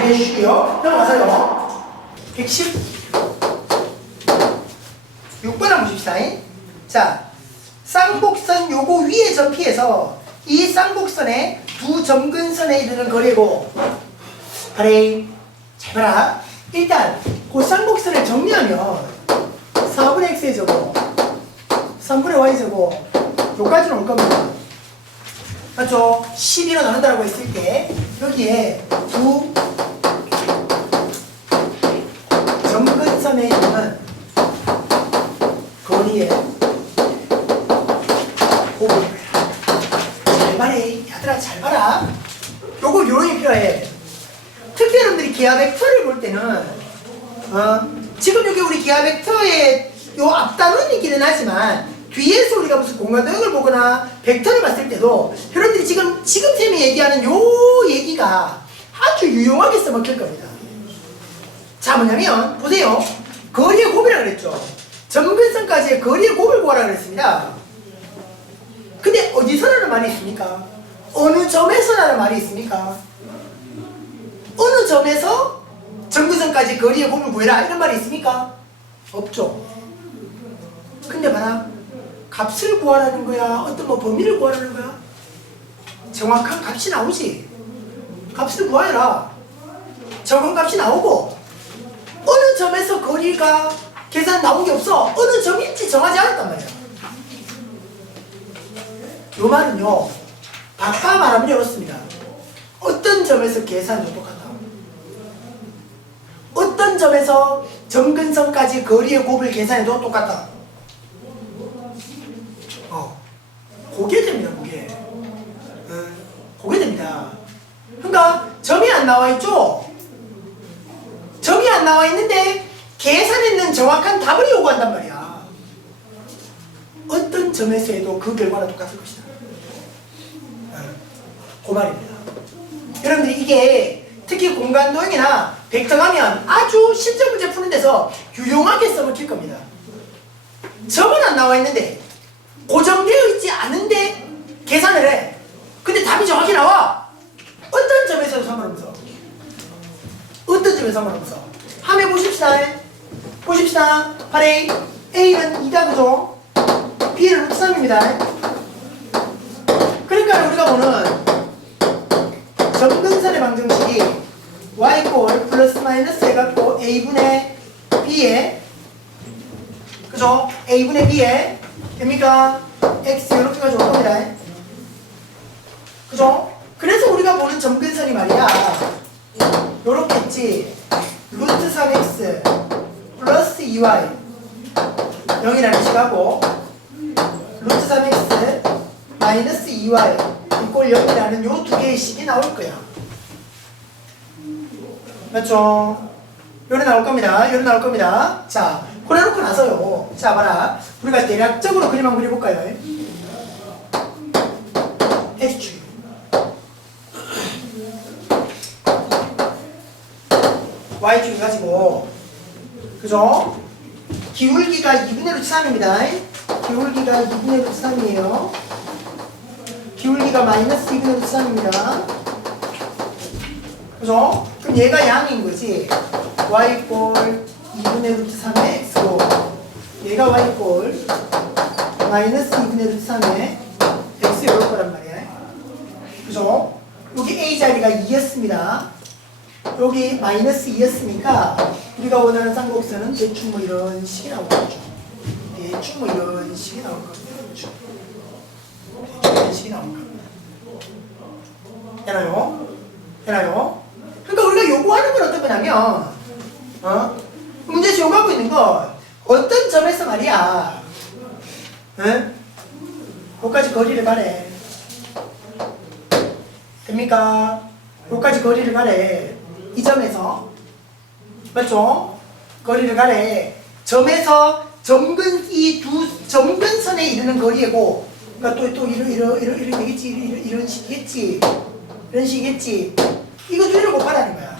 준비해 주시고요. 넘어가서요. 116번 한번 보십시다. 자, 쌍곡선 요거 위에 접히해서 이 쌍곡선의 두 점근선에 이르는 거리고, 그래, 잘 봐라. 일단 그 쌍곡선을 정리하면 4분의 x의 제곱 3분의 y 제곱 요까지는 올 겁니다. 맞죠? 12로 나눈다라고 했을 때 여기에 두 점근선에 있는 거리의 곱을 잘 봐래. 얘들아 잘 봐라. 요거 요령이 필요해. 특히 여러분들이 기하 벡터를 볼 때는 지금 여기 우리 기하 벡터의 요 앞단원이기는 하지만 뒤에서 우리가 무슨 공간 도형을 보거나 벡터를 봤을 때도 여러분들이 지금 쌤이 얘기하는 요 얘기가 아주 유용하게 써먹힐 겁니다. 자, 뭐냐면 보세요. 거리의 곱이라고 그랬죠. 점근선까지의 거리의 곱을 구하라고 그랬습니다. 근데 어디서라는 말이 있습니까? 어느 점에서라는 말이 있습니까? 어느 점에서 점근선까지 거리의 곱을 구해라 이런 말이 있습니까? 없죠. 근데 봐라. 값을 구하라는 거야? 어떤 뭐 범위를 구하라는 거야? 정확한 값이 나오지. 값을 구하라. 정확한 값이 나오고 어느 점에서 거리가 계산 나온 게 없어. 어느 점인지 정하지 않았단 말이야. 요 말은요. 바꿔 말하면 이렇습니다. 어떤 점에서 계산이 똑같다. 어떤 점에서 점근선까지 거리의 곱을 계산해도 똑같다. 그게 됩니다. 그게 됩니다. 그러니까 점이 안 나와 있죠. 점이 안 나와 있는데 계산했는 정확한 답을 요구한단 말이야. 어떤 점에서 해도 그 결과는 똑같을 것이다. 그 말입니다. 여러분들이 이게 특히 공간도형이나 벡터 가면 아주 실제 문제 푸는 데서 유용하게 써먹힐 겁니다. 점은 안 나와 있는데 고정되어 있지 않은데 계산을 해. 근데 답이 정확히 나와. 어떤 점에서 상관없어. 어떤 점에서 상관없어. 한번 보십시다. 보십시다. 8A A는 2다 그죠? B는 루트 3입니다. 그러니까 우리가 보는 점근선의 방정식이 y 플러스 마이너스 해갖고 A분의 B에 그죠? A분의 B에 됩니까? X 이렇게 가지고 올 겁니다. 그죠? 그래서 우리가 보는 점근선이 말이야 요렇게 있지. 루트 3x 플러스 2y 0이라는 식하고 루트 3x 마이너스 2y 이꼴 0이라는 요 두 개의 식이 나올 거야. 맞죠? 요래 나올 겁니다. 요래 나올 겁니다. 자, 그래놓고 나서요. 자, 봐라. 우리가 대략적으로 그림 한번 그려볼까요? X축. Y축 가지고, 그죠? 기울기가 2분의 루트 3입니다. 기울기가 2분의 루트 3이에요. 기울기가 마이너스 2분의 루트 3입니다. 그죠? 그럼 얘가 양인 거지. y 꼴 2분의 루트 3의 x고 얘가 y 꼴 마이너스 2분의 루트 3의 x 이럴 거란 말이야. 그죠? 여기 a 자리가 2였습니다. 여기 마이너스 2였으니까 우리가 원하는 쌍곡선은 대충 뭐 이런 식이 나오겠죠. 대충 뭐 이런 식이 나올 겁니다. 대충 이런 식이 나올 겁니다. 되나요? 되나요? 그러니까 우리가 요구하는 건 어떤 거냐면 문제에서 요구하고 있는 건 어떤 점에서 말이야 여기까지 거리를 가래. 됩니까? 여기까지 거리를 가래. 이 점에서 맞죠? 거리를 가래. 점에서 이 두 점근선에 이르는 거리고 그러니까 또 이런 되겠지. 이런 식이겠지. 이런 식이겠지. 이거 두 개를 곱하라는 거야.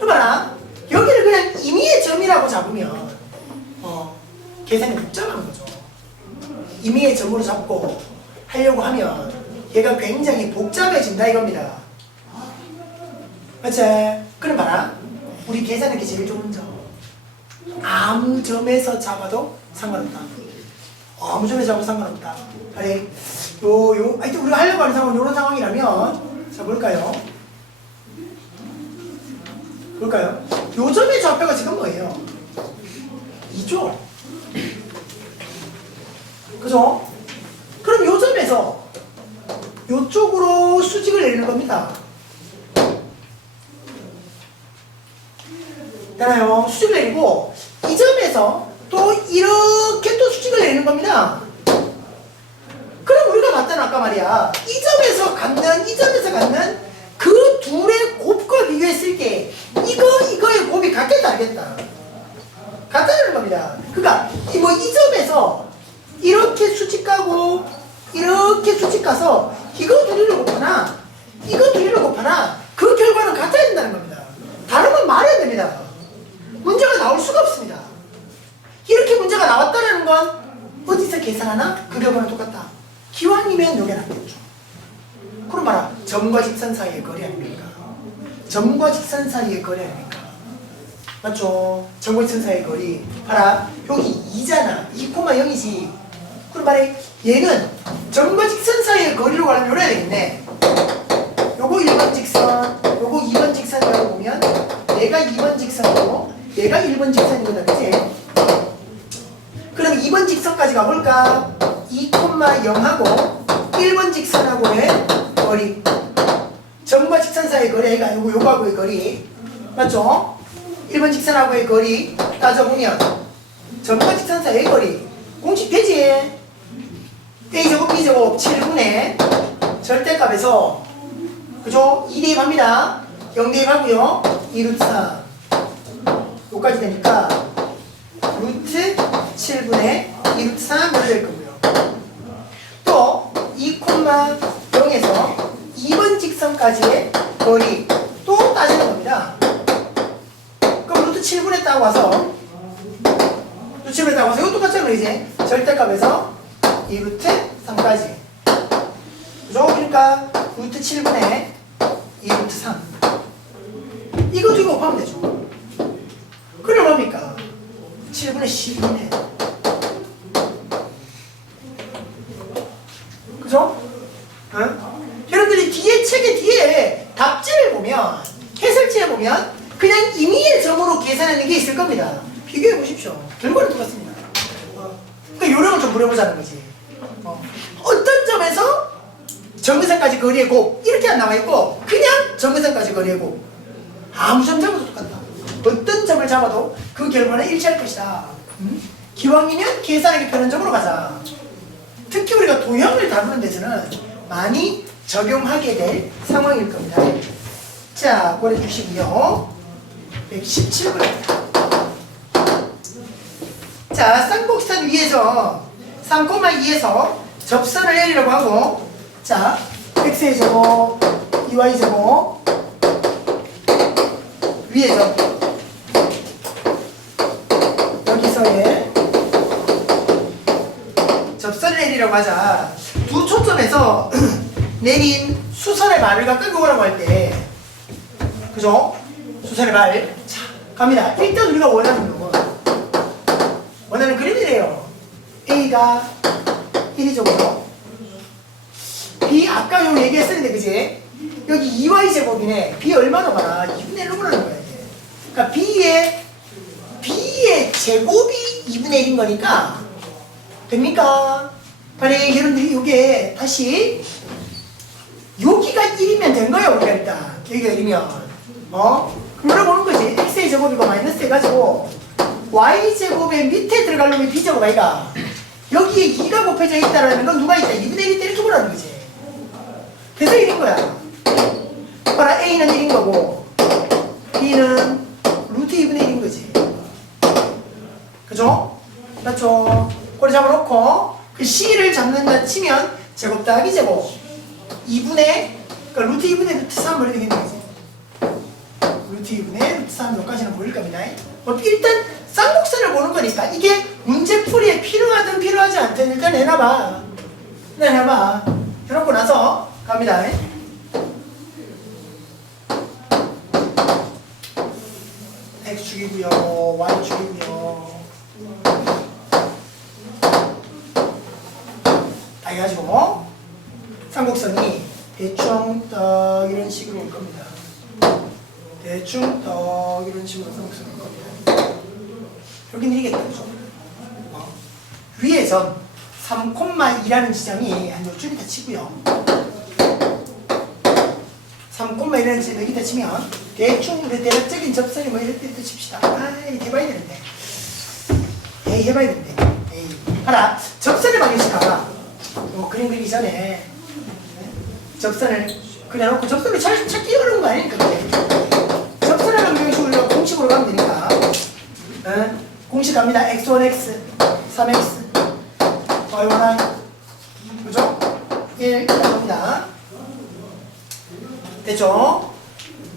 봐라. 여기를 그냥 임의의 점이라고 잡으면 계산이 복잡한 거죠. 임의의 점으로 잡고 하려고 하면 얘가 굉장히 복잡해진다 이겁니다. 맞지? 그럼 봐라. 우리 계산하기 제일 좋은 점. 아무 점에서 잡아도 상관없다. 아무 점에서 잡아도 상관없다. 아니, 하여튼 우리가 하려고 하는 상황은 이런 상황이라면, 자, 볼까요? 요 점의 좌표가 지금 뭐예요? 2죠? 그죠? 그럼 요 점에서 요쪽으로 수직을 내리는 겁니다. 되나요? 수직을 내리고 이 점에서 또 이렇게 또 수직을 내리는 겁니다. 그럼 우리가 봤던 아까 말이야. 이 점에서 갖는 그 둘의 곱과 비교했을 때 이거의 곱이 같겠다 알겠다. 같다는 겁니다. 그러니까 이 점에서 이렇게 수직 가고 이렇게 수직 가서 이거 둘이를 곱하나 이거 둘이를 곱하나 그 결과는 같아야 된다는 겁니다. 다르면 말해야 됩니다. 문제가 나올 수가 없습니다. 이렇게 문제가 나왔다는 건 어디서 계산하나 그 결과는 똑같다. 기왕이면 여기에 낫겠죠. 그럼 봐라. 점과 직선 사이의 거리 아닙니까? 점과 직선 사이의 거리 아닙니까? 맞죠? 점과 직선 사이의 거리. 봐라. 여기 2잖아. 2,0이지. 그럼 봐라. 얘는 점과 직선 사이의 거리로 가려면 요래야 되겠네. 요거 1번 직선, 요거 2번 직선이라고 보면 얘가 2번 직선이고 얘가 1번 직선이거든. 그치? 그럼 2번 직선까지 가볼까? 2,0하고 1번 직선하고의 거리. 점과 직선 사이의 거리가 요거하고의 거리. 맞죠? 1번 직선하고의 거리 따져보면 점과 직선 사이의 거리. 공식 되지? A제곱 B제곱 7분의 절대값에서 그죠? 2 대입합니다. 0 대입하고요. 2루트 3 요까지 되니까 루트 7분의 2루트 3을 될 거고요. 또 2,0에서 2번 직선까지의 거리 또 따지는 겁니다. 그럼 루트 7분의 따고 와서 이것도 똑같잖아요. 이제 절대값에서 2루트 3까지 그죠? 그러니까 루트 7분의 2루트 3 이거 두 개 곱하면 되죠. 그럼 뭡니까? 7분의 12네. 그죠? 여러분들이 책의 뒤에 답지를 보면 해설지에 보면 그냥 임의의 점으로 계산하는 게 있을 겁니다. 비교해 보십시오. 결과는 똑같습니다. 그러니까 요령을 좀 부려보자는 거지. 어떤 점에서 정근선까지 거리의 곱 이렇게 안 나와있고 그냥 정근선까지 거리의 곱 아무 점 잡아도 똑같다. 어떤 점을 잡아도 그 결과는 일치할 것이다. 기왕이면 계산하기 편한 점으로 가자. 특히 우리가 도형을 다루는 데서는 많이 적용하게 될 상황일 겁니다. 자, 보내 주시고요. 117번입니다. 자, 쌍곡선 위에서 3,2에서 접선을 내리려고 하고 자, x의 제곱, 2y 제곱 위에서 여기서의 접선을 내리려고 하자. 두 초점에서 내린 수선의 말을 끌고 오라고 할 때 그죠? 수선의 말 자, 갑니다. 일단 우리가 원하는 그림이래요. A가 1이죠. B 아까 요 얘기했었는데 그지? 여기 2y 제곱이네. B 얼마나 많아? 2분의 1로 보라는 거야 이제. 그러니까 B의 제곱이 2분의 1인 거니까 됩니까? 만약에 여러분들이 요게 다시 여기가 1이면 된 거예요. 우리가 일단 여기가 1이면 물어보는 거지. x의 제곱이고 마이너스 해가지고 y 제곱의 밑에 들어가려면 b 제곱 아이가 여기에 2가 곱해져 있다라는 건 누가 있다? 2분의 1이 이렇게 보라는 거지. 그래서 1인 거야. 봐라, a는 1인 거고 b는 루트 2분의 1인 거지. 그죠? 맞죠? 꼬리 잡아놓고 그 c를 잡는다 치면 제곱 더하기 제곱 2분의 그러니까 루트 2분의 루트 3 버리면 되겠는 거지. 루트 2분의 루트 3 여기까지는 보일 겁니다. 일단 쌍곡선을 보는 거니까 이게 문제풀이에 필요하든 필요하지 않든 일단 해놔봐. 해놓고 나서 갑니다. x축이고요, y축이고요. 다 해가지고 삼곡선이 대충 딱 이런 식으로 올 겁니다. 대충 딱 이런 식으로 삼곡선이 올 겁니다. 여기는 이겠다. 위에선 3,2라는 지점이 한 요쯤이 다 치고요. 3,1라는 지점 여기다 치면 대충 대략적인 접선이 뭐 이럴 때 칩시다. 이렇게 해봐야 되는데. 해봐야 되는데. 하나, 접선을 방정식하라. 그림 그리기 전에 접선을 그려놓고 접선을 찾기 어려운 거 아니니까 그래. 접선을 방정식으로 공식으로 가면 되니까. 공식 갑니다. x1x, 3x, y1y, 그죠? 1 갑니다. 됐죠?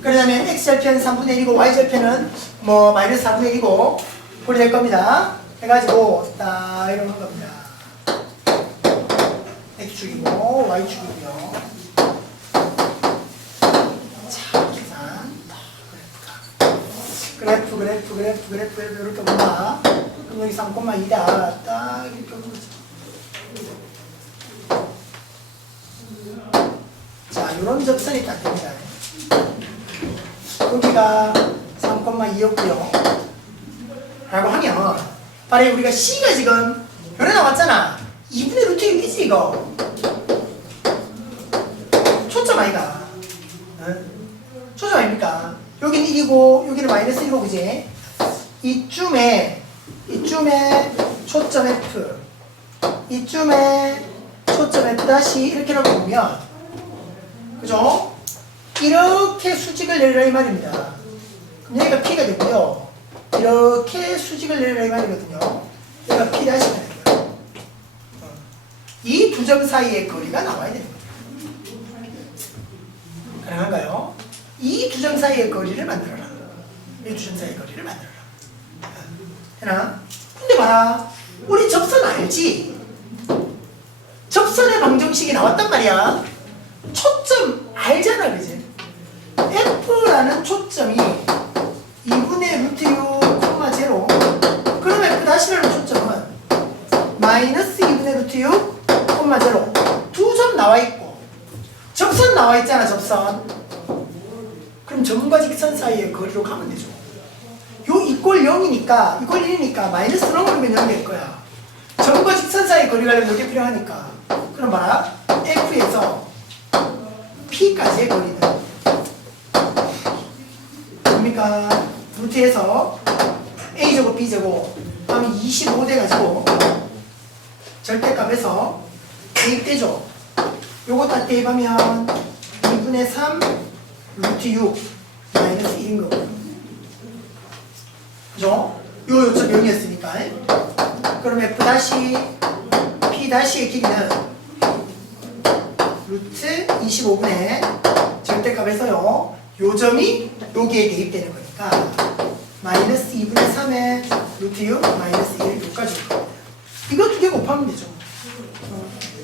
그러면 x절편 3분의 1이고 y절편은 뭐 마이너스 4분의 1이고 그렇게 될 겁니다. 해가지고 딱 이런 겁니다. x축이고 y축이고요. 자, 계산. 그래프 이렇게 본다. 그럼 여기 3,2다. 딱 이렇게 오는 거죠. 자, 이런 접선이 딱 됩니다. 여기가 3,2였고요. 라고 하면, 바로 우리가 C가 지금 변해 나왔잖아. 2분의 루트 6이지, 이거. 초점 아이가. 초점 아닙니까? 여기는 1이고, 여기는 마이너스 1이고, 그지? 이쯤에 초점 F, 이쯤에 초점 F 다시 이렇게라고 보면, 그죠? 이렇게 수직을 내리라 이 말입니다. 그럼 여기가 P가 되고요. 이렇게 수직을 내리라 이 말이거든요. 여기가 P 다시가 되고요. 이 두 점 사이의 거리가 나와야 되는 거죠. 가능한가요? 이 두 점 사이의 거리를 만들어라. 이 두 점 사이의 거리를 만들어라. 되나? 근데 봐라. 우리 접선 알지? 접선의 방정식이 나왔단 말이야. 초점 알잖아, 그지? F라는 초점이 2분의 루트 6, 0. 그럼 F 다시라는 초점은 마이너스 2분의 루트 6, 0. 두 점 나와 있고 접선 나와 있잖아, 접선. 그럼 점과 직선 사이의 거리로 가면 되죠. 요 이꼴 0이니까, 이꼴 1이니까 마이너스 넘어가면 0이 될 거야. 점과 직선 사이의 거리가 이렇게 필요하니까. 그럼 봐라. F에서 P까지의 거리는 뭡니까? 루트에서 A제곱 B제곱 하면 25 돼가지고 절대값에서 대입되죠. 요거 다 대입하면 2분의 3 루트 6 마이너스 1인 거고요. 그죠? 요 요점 0이었으니까. 그럼 F 다시 P 다시의 길이는 루트 25분의 절대값에서요. 요 점이 여기에 대입되는 거니까 마이너스 2분의 3의 루트 6 마이너스 1 여기까지 올 겁니다. 이거 두 개 곱하면 되죠.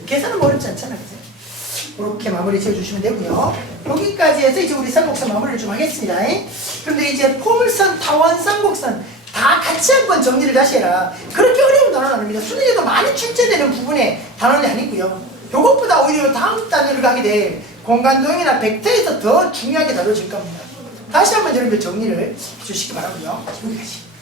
계산은 어렵지 않잖아, 그치? 그렇게 마무리 지어주시면 되고요. 여기까지 해서 이제 우리 쌍곡선 마무리를 좀 하겠습니다. 그런데 이제 포물선, 타원, 쌍곡선 다 같이 한번 정리를 다시 해라. 그렇게 어려운 단어는 아닙니다. 수능에도 많이 출제되는 부분의 단어는 아니고요. 요것보다 오히려 다음 단계를 가게 될 공간도형이나 벡터에서 더 중요하게 다뤄질 겁니다. 다시 한번 여러분들 정리를 해주시기 바라고요. 여기까지.